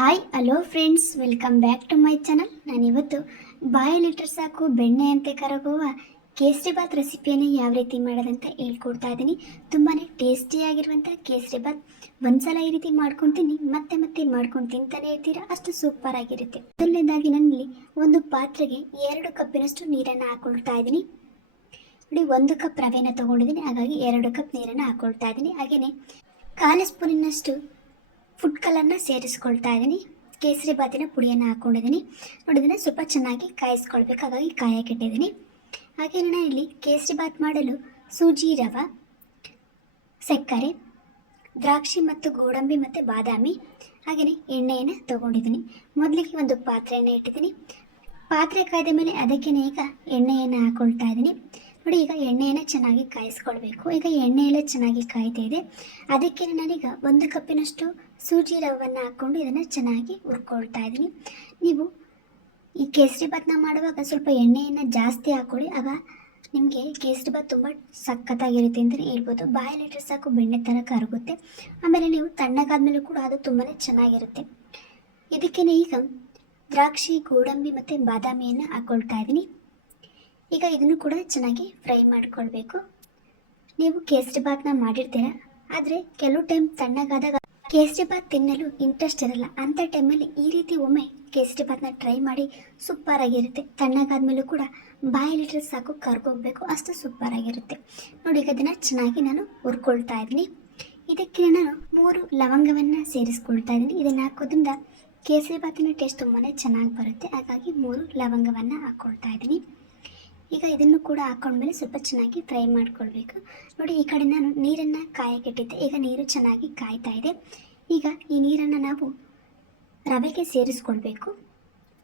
Hi hello friends, welcome back to my channel. ನಾನಿವತ್ತು ಬಾಯಲ್ಲಿಟ್ಟರೆ ಸಾಕು ಬೆಣ್ಣೆಯಂತೆ ಕರಗುವ ಕೇಸರಿಬಾತ್ ರೆಸಿಪಿಯನ್ನು ಯಾವ ರೀತಿ ಮಾಡೋದಂತ ಹೇಳ್ಕೊಡ್ತಾ ಇದ್ದೀನಿ. ತುಂಬಾ ಟೇಸ್ಟಿಯಾಗಿರುವಂಥ ಕೇಸರಿಬಾತ್ ಒಂದ್ಸಲ ಈ ರೀತಿ ಮಾಡ್ಕೊತೀನಿ ಮತ್ತೆ ಮತ್ತೆ ಮಾಡ್ಕೊಂಡು ತಿಂತಾನೆ ಇರ್ತೀರಾ, ಅಷ್ಟು ಸೂಪರ್ ಆಗಿರುತ್ತೆ. ಮೊದಲನೇದಾಗಿ ನನ್ನಲ್ಲಿ ಒಂದು ಪಾತ್ರೆಗೆ 2 ಕಪ್ಪಿನಷ್ಟು ನೀರನ್ನು ಹಾಕೊಳ್ತಾ ಇದ್ದೀನಿ. ನೋಡಿ, 1 ಕಪ್ ರವೆನ ತೊಗೊಂಡಿದ್ದೀನಿ, ಹಾಗಾಗಿ 2 ಕಪ್ ನೀರನ್ನು ಹಾಕೊಳ್ತಾ ಇದ್ದೀನಿ. ಹಾಗೆಯೇ 1/4 ಸ್ಪೂನಿನಷ್ಟು ಫುಡ್ ಕಲರ್ನ ಸೇರಿಸ್ಕೊಳ್ತಾ ಇದ್ದೀನಿ. ಕೇಸರಿ ಬಾತಿನ ಪುಡಿಯನ್ನು ಹಾಕ್ಕೊಂಡಿದ್ದೀನಿ. ನೋಡಿ, ಇದನ್ನು ಸ್ವಲ್ಪ ಚೆನ್ನಾಗಿ ಕಾಯಿಸ್ಕೊಳ್ಬೇಕು, ಹಾಗಾಗಿ ಕಾಯಕ್ಕಿಟ್ಟಿದ್ದೀನಿ. ಹಾಗೆ ನಾನು ಇಲ್ಲಿ ಕೇಸರಿ ಬಾತ್ ಮಾಡಲು ಸೂಜಿ ರವೆ, ಸಕ್ಕರೆ, ದ್ರಾಕ್ಷಿ ಮತ್ತು ಗೋಡಂಬಿ ಮತ್ತು ಬಾದಾಮಿ, ಹಾಗೆಯೇ ಎಣ್ಣೆಯನ್ನು ತೊಗೊಂಡಿದ್ದೀನಿ. ಮೊದಲಿಗೆ ಒಂದು ಪಾತ್ರೆಯನ್ನು ಇಟ್ಟಿದ್ದೀನಿ. ಪಾತ್ರೆ ಕಾಯ್ದ ಮೇಲೆ ಅದಕ್ಕೆ ಈಗ ಎಣ್ಣೆಯನ್ನು ಹಾಕ್ಕೊಳ್ತಾ ಇದ್ದೀನಿ. ನೋಡಿ, ಈಗ ಎಣ್ಣೆಯನ್ನು ಚೆನ್ನಾಗಿ ಕಾಯಿಸ್ಕೊಳ್ಬೇಕು. ಈಗ ಎಣ್ಣೆ ಎಲ್ಲ ಚೆನ್ನಾಗಿ ಕಾಯ್ತಾ ಇದೆ. ಅದಕ್ಕೆ ನಾನೀಗ 1 ಕಪ್ಪಿನಷ್ಟು ಸೂಜಿ ರವೆಯನ್ನು ಹಾಕ್ಕೊಂಡು ಇದನ್ನು ಚೆನ್ನಾಗಿ ಹುರ್ಕೊಳ್ತಾ ಇದ್ದೀನಿ. ನೀವು ಈ ಕೇಸರಿ ಬಾತ್ನ ಮಾಡುವಾಗ ಸ್ವಲ್ಪ ಎಣ್ಣೆಯನ್ನು ಜಾಸ್ತಿ ಹಾಕ್ಕೊಳ್ಳಿ, ಆಗ ನಿಮಗೆ ಕೇಸರಿ ಬಾತ್ ತುಂಬ ಸಖತ್ತಾಗಿರುತ್ತೆ ಅಂತಲೇ ಹೇಳ್ಬೋದು. ಬಾಯಲ್ಲಿಟ್ಟರೆ ಸಾಕು ಬೆಣ್ಣೆ ಥರ ಕರಗುತ್ತೆ. ಆಮೇಲೆ ನೀವು ತಣ್ಣಗಾದ್ಮೇಲೆ ಕೂಡ ಅದು ತುಂಬಾ ಚೆನ್ನಾಗಿರುತ್ತೆ. ಇದಕ್ಕೆ ಈಗ ದ್ರಾಕ್ಷಿ, ಗೋಡಂಬಿ ಮತ್ತು ಬಾದಾಮಿಯನ್ನು ಹಾಕ್ಕೊಳ್ತಾ ಇದ್ದೀನಿ. ಈಗ ಇದನ್ನು ಕೂಡ ಚೆನ್ನಾಗಿ ಫ್ರೈ ಮಾಡಿಕೊಳ್ಬೇಕು. ನೀವು ಕೇಸರಿ ಬಾತ್ನ ಮಾಡಿರ್ತೀರ, ಆದರೆ ಕೆಲವು ಟೈಮ್ ತಣ್ಣಗಾದಾಗ ಕೇಸರಿ ಬಾತ್ ತಿನ್ನಲು ಇಂಟ್ರೆಸ್ಟ್ ಇರಲ್ಲ. ಅಂಥ ಟೈಮಲ್ಲಿ ಈ ರೀತಿ ಒಮ್ಮೆ ಕೇಸರಿ ಬಾತ್ನ ಟ್ರೈ ಮಾಡಿ, ಸೂಪರಾಗಿರುತ್ತೆ. ತಣ್ಣಗಾದ್ಮೇಲೂ ಕೂಡ ಬಾಯಲ್ಲಿಟ್ಟರೆ ಸಾಕು ಕರ್ಗೋಗ್ಬೇಕು, ಅಷ್ಟು ಸೂಪರಾಗಿರುತ್ತೆ. ನೋಡಿ, ಈಗ ಅದನ್ನು ಚೆನ್ನಾಗಿ ನಾನು ಹುರ್ಕೊಳ್ತಾ ಇದ್ದೀನಿ. ಇದಕ್ಕೆ ನಾನು 3 ಲವಂಗವನ್ನು ಸೇರಿಸ್ಕೊಳ್ತಾ ಇದ್ದೀನಿ. ಇದನ್ನು ಹಾಕೋದ್ರಿಂದ ಕೇಸರಿ ಬಾತಿನ ಟೇಸ್ಟ್ ತುಂಬಾ ಚೆನ್ನಾಗಿ ಬರುತ್ತೆ, ಹಾಗಾಗಿ 3 ಲವಂಗವನ್ನು ಹಾಕ್ಕೊಳ್ತಾ ಇದ್ದೀನಿ. ಈಗ ಇದನ್ನು ಕೂಡ ಹಾಕೊಂಡ್ಮೇಲೆ ಸ್ವಲ್ಪ ಚೆನ್ನಾಗಿ ಫ್ರೈ ಮಾಡ್ಕೊಳ್ಬೇಕು. ನೋಡಿ, ಈ ಕಡೆ ನಾನು ನೀರನ್ನು ಕಾಯಕ್ಕಿಟ್ಟಿದ್ದೆ. ಈಗ ನೀರು ಚೆನ್ನಾಗಿ ಕಾಯ್ತಾ ಇದೆ. ಈಗ ಈ ನೀರನ್ನು ನಾವು ರವೆಗೆ ಸೇರಿಸ್ಕೊಳ್ಬೇಕು.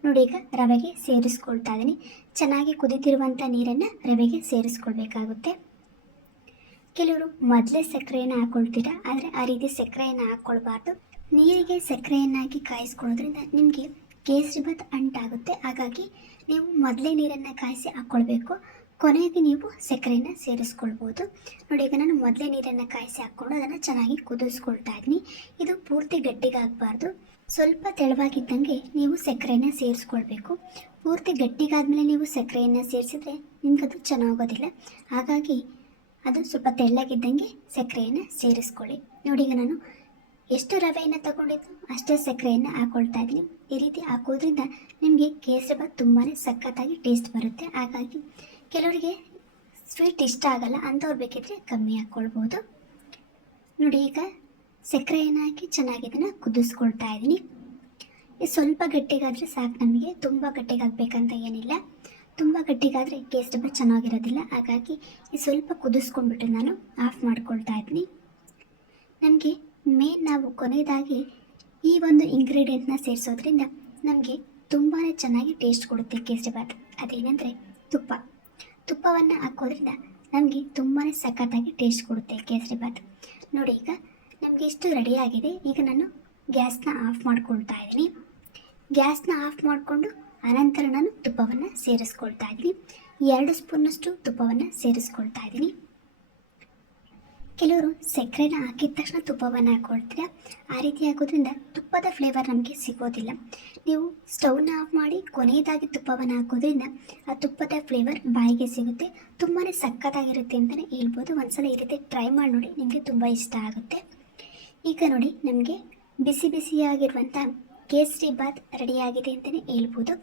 ನೋಡಿ, ಈಗ ರವೆಗೆ ಸೇರಿಸ್ಕೊಳ್ತಾ ಇದ್ದೀನಿ. ಚೆನ್ನಾಗಿ ಕುದೀತಿರುವಂಥ ನೀರನ್ನು ರವೆಗೆ ಸೇರಿಸ್ಕೊಳ್ಬೇಕಾಗುತ್ತೆ. ಕೆಲವರು ಮೊದಲೇ ಸಕ್ಕರೆಯನ್ನು ಹಾಕ್ಕೊಳ್ತೀರಾ, ಆದರೆ ಆ ರೀತಿ ಸಕ್ಕರೆಯನ್ನು ಹಾಕ್ಕೊಳ್ಬಾರ್ದು. ನೀರಿಗೆ ಸಕ್ಕರೆಯನ್ನು ಹಾಕಿ ಕಾಯಿಸ್ಕೊಳ್ಳೋದ್ರಿಂದ ನಿಮಗೆ ಕೇಸರಿ ಬಾತ್ ಅಂಟಾಗುತ್ತೆ. ಹಾಗಾಗಿ ನೀವು ಮೊದಲೇ ನೀರನ್ನು ಕಾಯಿಸಿ ಹಾಕ್ಕೊಳ್ಬೇಕು, ಕೊನೆಗೆ ನೀವು ಸಕ್ಕರೆಯನ್ನು ಸೇರಿಸ್ಕೊಳ್ಬೋದು. ನೋಡಿ, ಈಗ ನಾನು ಮೊದಲೇ ನೀರನ್ನು ಕಾಯಿಸಿ ಹಾಕ್ಕೊಂಡು ಅದನ್ನು ಚೆನ್ನಾಗಿ ಕುದಿಸ್ಕೊಳ್ತಾ ಇದ್ದೀನಿ. ಇದು ಪೂರ್ತಿ ಗಟ್ಟಿಗಾಗಬಾರ್ದು, ಸ್ವಲ್ಪ ತೆಳುವಾಗಿದ್ದಂಗೆ ನೀವು ಸಕ್ಕರೆಯನ್ನು ಸೇರಿಸ್ಕೊಳ್ಬೇಕು. ಪೂರ್ತಿ ಗಟ್ಟಿಗಾದ್ಮೇಲೆ ನೀವು ಸಕ್ಕರೆಯನ್ನು ಸೇರಿಸಿದ್ರೆ ನಿಮಗದು ಚೆನ್ನಾಗೋದಿಲ್ಲ. ಹಾಗಾಗಿ ಅದು ಸ್ವಲ್ಪ ತೆಳ್ಳಗಿದ್ದಂಗೆ ಸಕ್ಕರೆಯನ್ನು ಸೇರಿಸ್ಕೊಳ್ಳಿ. ನೋಡಿ, ಈಗ ನಾನು ಎಷ್ಟು ರವೆಯನ್ನು ತಗೊಂಡಿದ್ದು ಅಷ್ಟೇ ಸಕ್ಕರೆಯನ್ನು ಹಾಕ್ಕೊಳ್ತಾ ಇದ್ದೀನಿ. ಈ ರೀತಿ ಹಾಕೋದ್ರಿಂದ ನಿಮಗೆ ಕೇಸರಿ ಬಾತ್ ತುಂಬಾ ಸಖತ್ತಾಗಿ ಟೇಸ್ಟ್ ಬರುತ್ತೆ. ಹಾಗಾಗಿ ಕೆಲವರಿಗೆ ಸ್ವೀಟ್ ಇಷ್ಟ ಆಗಲ್ಲ, ಅಂಥವ್ರು ಬೇಕಿದ್ರೆ ಕಮ್ಮಿ ಹಾಕ್ಕೊಳ್ಬೋದು. ನೋಡಿ, ಈಗ ಸಕ್ಕರೆಯನ್ನು ಹಾಕಿ ಚೆನ್ನಾಗಿ ಇದನ್ನು ಕುದಿಸ್ಕೊಳ್ತಾ ಇದ್ದೀನಿ. ಸ್ವಲ್ಪ ಗಟ್ಟಿಗಾದರೆ ಸಾಕು ನಮಗೆ, ತುಂಬ ಗಟ್ಟಿಗಾಗಬೇಕಂತ ಏನಿಲ್ಲ. ತುಂಬ ಗಟ್ಟಿಗಾದರೆ ಕೇಸರಿ ಬಾತ್ ಚೆನ್ನಾಗಿರೋದಿಲ್ಲ. ಹಾಗಾಗಿ ಸ್ವಲ್ಪ ಕುದಿಸ್ಕೊಂಡ್ಬಿಟ್ಟು ನಾನು ಆಫ್ ಮಾಡ್ಕೊಳ್ತಾ ಇದ್ದೀನಿ. ನಮಗೆ ನಾವು ಕೊನೆಯದಾಗಿ ಈ ಒಂದು ಇಂಗ್ರೀಡಿಯೆಂಟ್ನ ಸೇರಿಸೋದ್ರಿಂದ ನಮಗೆ ತುಂಬಾ ಚೆನ್ನಾಗಿ ಟೇಸ್ಟ್ ಕೊಡುತ್ತೆ ಕೇಸರಿ ಬಾತ್. ಅದೇನೆಂದರೆ ತುಪ್ಪವನ್ನು ಹಾಕೋದ್ರಿಂದ ನಮಗೆ ತುಂಬಾ ಸಖತ್ತಾಗಿ ಟೇಸ್ಟ್ ಕೊಡುತ್ತೆ ಕೇಸರಿ ಬಾತ್. ನೋಡಿ, ಈಗ ನಮಗೆ ಇಷ್ಟು ರೆಡಿಯಾಗಿದೆ. ಈಗ ನಾನು ಗ್ಯಾಸ್ನ ಆಫ್ ಮಾಡ್ಕೊಳ್ತಾ ಇದ್ದೀನಿ. ಗ್ಯಾಸ್ನ ಆಫ್ ಮಾಡಿಕೊಂಡು ಅನಂತರ ನಾನು ತುಪ್ಪವನ್ನು ಸೇರಿಸ್ಕೊಳ್ತಾ ಇದ್ದೀನಿ. 2 ಸ್ಪೂನ್ನಷ್ಟು ತುಪ್ಪವನ್ನು ಸೇರಿಸ್ಕೊಳ್ತಾ ಇದ್ದೀನಿ. ಕೆಲವರು ಸಕ್ಕರೆನ ಹಾಕಿದ ತಕ್ಷಣ ತುಪ್ಪವನ್ನು ಹಾಕ್ಕೊಳ್ತೀರಾ. ಆ ರೀತಿ ಹಾಕೋದ್ರಿಂದ ತುಪ್ಪದ ಫ್ಲೇವರ್ ನಮಗೆ ಸಿಗೋದಿಲ್ಲ. ನೀವು ಸ್ಟವ್ನ ಆಫ್ ಮಾಡಿ ಕೊನೆಯದಾಗಿ ತುಪ್ಪವನ್ನು ಹಾಕೋದ್ರಿಂದ ಆ ತುಪ್ಪದ ಫ್ಲೇವರ್ ಬಾಯಿಗೆ ಸಿಗುತ್ತೆ. ತುಂಬಾ ಸಖತ್ತಾಗಿರುತ್ತೆ ಅಂತಲೇ ಹೇಳ್ಬೋದು. ಒಂದ್ಸಲ ಈ ರೀತಿ ಟ್ರೈ ಮಾಡಿ ನೋಡಿ, ನಿಮಗೆ ತುಂಬ ಇಷ್ಟ ಆಗುತ್ತೆ. ಈಗ ನೋಡಿ, ನಮಗೆ ಬಿಸಿ ಬಿಸಿಯಾಗಿರುವಂಥ ಕೇಸರಿ ಬಾತ್ ರೆಡಿಯಾಗಿದೆ ಅಂತಲೇ ಹೇಳ್ಬೋದು.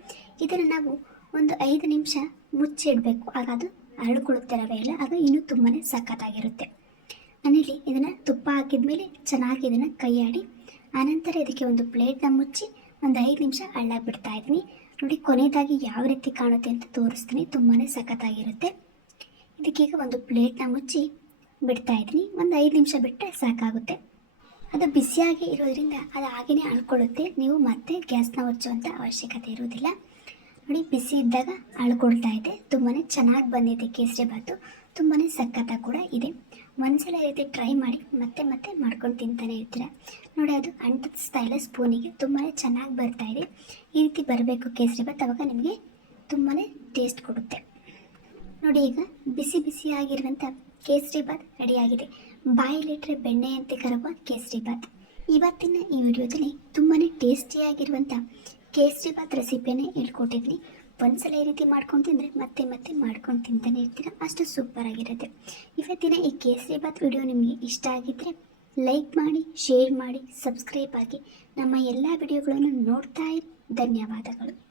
ಇದನ್ನು ನಾವು ಒಂದು 5 ನಿಮಿಷ ಮುಚ್ಚಿಡಬೇಕು, ಆಗ ಅದು ಹರಡ್ಕೊಳ್ಳುತ್ತೆ ರವೆ ಎಲ್ಲ, ಆಗ ಇನ್ನೂ ತುಂಬಾ ಸಖತ್ತಾಗಿರುತ್ತೆ. ನಾನಿಲ್ಲಿ ಇದನ್ನು ತುಪ್ಪ ಹಾಕಿದ ಮೇಲೆ ಚೆನ್ನಾಗಿ ಇದನ್ನು ಕೈಯಾಡಿ ಆನಂತರ ಇದಕ್ಕೆ ಒಂದು ಪ್ಲೇಟ್ನ ಮುಚ್ಚಿ ಒಂದು 5 ನಿಮಿಷ ಹಳ್ಳಾಗಿ ಬಿಡ್ತಾ ಇದ್ದೀನಿ. ನೋಡಿ, ಕೊನೆಯದಾಗಿ ಯಾವ ರೀತಿ ಕಾಣುತ್ತೆ ಅಂತ ತೋರಿಸ್ತೀನಿ. ತುಂಬಾ ಸಖತ್ತಾಗಿರುತ್ತೆ. ಇದಕ್ಕೀಗ ಒಂದು ಪ್ಲೇಟ್ನ ಮುಚ್ಚಿ ಬಿಡ್ತಾ ಇದ್ದೀನಿ. ಒಂದು 5 ನಿಮಿಷ ಬಿಟ್ಟರೆ ಸಾಕಾಗುತ್ತೆ. ಅದು ಬಿಸಿಯಾಗಿ ಇರೋದ್ರಿಂದ ಅದು ಹಾಗೆಯೇ ಅಳ್ಕೊಳ್ಳುತ್ತೆ. ನೀವು ಮತ್ತೆ ಗ್ಯಾಸ್ನ ಹಚ್ಚುವಂಥ ಅವಶ್ಯಕತೆ ಇರುವುದಿಲ್ಲ. ನೋಡಿ, ಬಿಸಿ ಇದ್ದಾಗ ಅಳ್ಕೊಳ್ತಾ ಇದೆ. ತುಂಬಾ ಚೆನ್ನಾಗಿ ಬಂದಿದೆ ಕೇಸರಿ ಬಾತು, ತುಂಬಾ ಸಖತ್ತಾಗಿ ಕೂಡ ಇದೆ. ಒಂದ್ಸಲ ಈ ರೀತಿ ಟ್ರೈ ಮಾಡಿ ಮತ್ತೆ ಮತ್ತೆ ಮಾಡ್ಕೊಂಡು ತಿಂತಾನೆ ಇರ್ತೀರ. ನೋಡಿ, ಅದು ಅಂಟಿಸ್ತಾ ಇಲ್ಲ ಸ್ಪೂನಿಗೆ, ತುಂಬಾ ಚೆನ್ನಾಗಿ ಬರ್ತಾ ಇದೆ. ಈ ರೀತಿ ಬರಬೇಕು ಕೇಸರಿ ಬಾತ್, ಅವಾಗ ನಿಮಗೆ ತುಂಬಾ ಟೇಸ್ಟ್ ಕೊಡುತ್ತೆ. ನೋಡಿ, ಈಗ ಬಿಸಿ ಬಿಸಿಯಾಗಿರುವಂಥ ಕೇಸರಿ ಬಾತ್ ರೆಡಿಯಾಗಿದೆ. ಬಾಯಲ್ಲಿಟ್ಟರೆ ಬೆಣ್ಣೆಯಂತೆ ಕರಗುವ ಕೇಸರಿ ಬಾತ್. ಇವತ್ತಿನ ಈ ವಿಡಿಯೋದಲ್ಲಿ ತುಂಬಾ ಟೇಸ್ಟಿಯಾಗಿರುವಂಥ ಕೇಸರಿ ಬಾತ್ ರೆಸಿಪಿಯನ್ನು ಹೇಳ್ಕೊಟ್ಟಿದ್ದೀನಿ. ಒಂದ್ಸಲ ಈ ರೀತಿ ಮಾಡ್ಕೊಂಡು ತಿಂದರೆ ಮತ್ತೆ ಮತ್ತೆ ಮಾಡ್ಕೊಂಡು ತಿಂತಾನೆ ಇರ್ತೀರ, ಅಷ್ಟು ಸೂಪರ್ ಆಗಿರುತ್ತೆ. ಇವತ್ತಿನ ಈ ಕೇಸರಿ ಬಾತ್ ವಿಡಿಯೋ ನಿಮಗೆ ಇಷ್ಟ ಆಗಿದ್ದರೆ ಲೈಕ್ ಮಾಡಿ, ಶೇರ್ ಮಾಡಿ, ಸಬ್ಸ್ಕ್ರೈಬ್ ಆಗಿ ನಮ್ಮ ಎಲ್ಲ ವಿಡಿಯೋಗಳನ್ನು ನೋಡ್ತಾ ಇರಿ. ಧನ್ಯವಾದಗಳು.